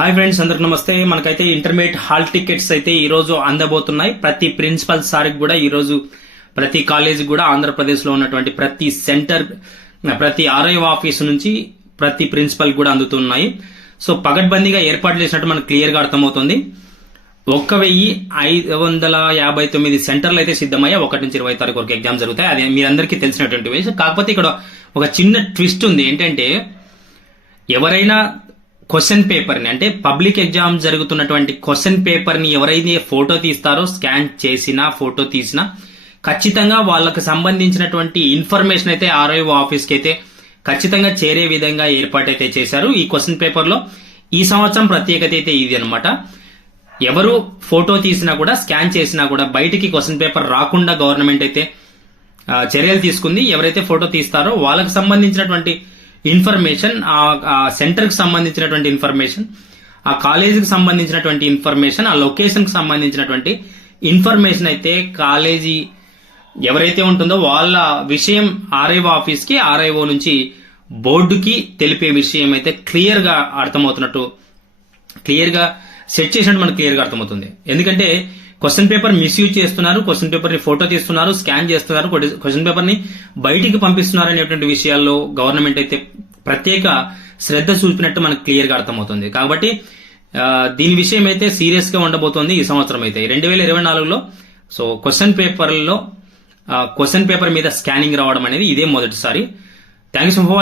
Hi friends అందరికి నమస్తే. మనకైతే ఇంటర్మీడియట్ హాల్ టికెట్స్ అయితే ఈరోజు అందబోతున్నాయి. ప్రతి ప్రిన్సిపల్ సార్కి కూడా ఈరోజు ప్రతి కాలేజీకి కూడా ఆంధ్రప్రదేశ్లో ఉన్నటువంటి ప్రతి సెంటర్ ప్రతి ఆర్ఐఓ ఆఫీస్ నుంచి ప్రతి ప్రిన్సిపల్ కూడా అందుతున్నాయి. సో పగడ్బందీగా ఏర్పాటు చేసినట్టు మనకు క్లియర్గా అర్థమవుతుంది. ఒక్క వెయ్యి ఐదు వందల యాభై తొమ్మిది సెంటర్లు అయితే సిద్ధమయ్యాయి. ఒకటి నుంచి ఇరవై తారీఖు వరకు ఎగ్జామ్ జరుగుతాయి. అది మీరందరికీ తెలిసినటువంటి విషయం. కాకపోతే ఇక్కడ ఒక చిన్న ట్విస్ట్ ఉంది. ఏంటంటే ఎవరైనా క్వశ్చన్ పేపర్ని అంటే పబ్లిక్ ఎగ్జామ్ జరుగుతున్నటువంటి క్వశ్చన్ పేపర్ని ఎవరైతే ఫోటో తీస్తారో స్కాన్ చేసినా ఫోటో తీసినా ఖచ్చితంగా వాళ్ళకు సంబంధించినటువంటి ఇన్ఫర్మేషన్ అయితే ఆర్ఐఓ ఆఫీస్కి అయితే ఖచ్చితంగా చేరే విధంగా ఏర్పాటైతే చేశారు ఈ క్వశ్చన్ పేపర్లో. ఈ సంవత్సరం ప్రత్యేకత అయితే ఇది అనమాట ఎవరు ఫోటో తీసినా కూడా స్కాన్ చేసినా కూడా బయటికి క్వశ్చన్ పేపర్ రాకుండా గవర్నమెంట్ అయితే చర్యలు తీసుకుంది. ఎవరైతే ఫోటో తీస్తారో వాళ్ళకు సంబంధించినటువంటి ఇన్ఫర్మేషన్ ఆ సెంటర్కి సంబంధించినటువంటి ఇన్ఫర్మేషన్ ఆ కాలేజీకి సంబంధించినటువంటి ఇన్ఫర్మేషన్ ఆ లొకేషన్కి సంబంధించినటువంటి ఇన్ఫర్మేషన్ అయితే కాలేజీ ఎవరైతే ఉంటుందో వాళ్ళ విషయం ఆర్ఐఓ ఆఫీస్కి ఆర్ఐఓ నుంచి బోర్డుకి తెలిపే విషయం అయితే క్లియర్గా అర్థమవుతున్నట్టు క్లియర్గా సెట్ చేసినట్టు మనకు క్లియర్గా అర్థమవుతుంది. ఎందుకంటే క్వశ్చన్ పేపర్ మిస్యూజ్ చేస్తున్నారు క్వశ్చన్ పేపర్ని ఫోటో తీస్తున్నారు స్కాన్ చేస్తున్నారు క్వశ్చన్ పేపర్ని బయటికి పంపిస్తున్నారు అనేటువంటి విషయాల్లో గవర్నమెంట్ అయితే ప్రత్యేక శ్రద్ధ చూపినట్టు మనకు క్లియర్గా అర్థమవుతుంది. కాబట్టి దీని విషయం అయితే సీరియస్గా ఉండబోతోంది ఈ సంవత్సరం అయితే. రెండు వేల ఇరవై నాలుగులో సో క్వశ్చన్ పేపర్లో క్వశ్చన్ పేపర్ మీద స్కానింగ్ రావడం అనేది ఇదే మొదటిసారి. Thank you so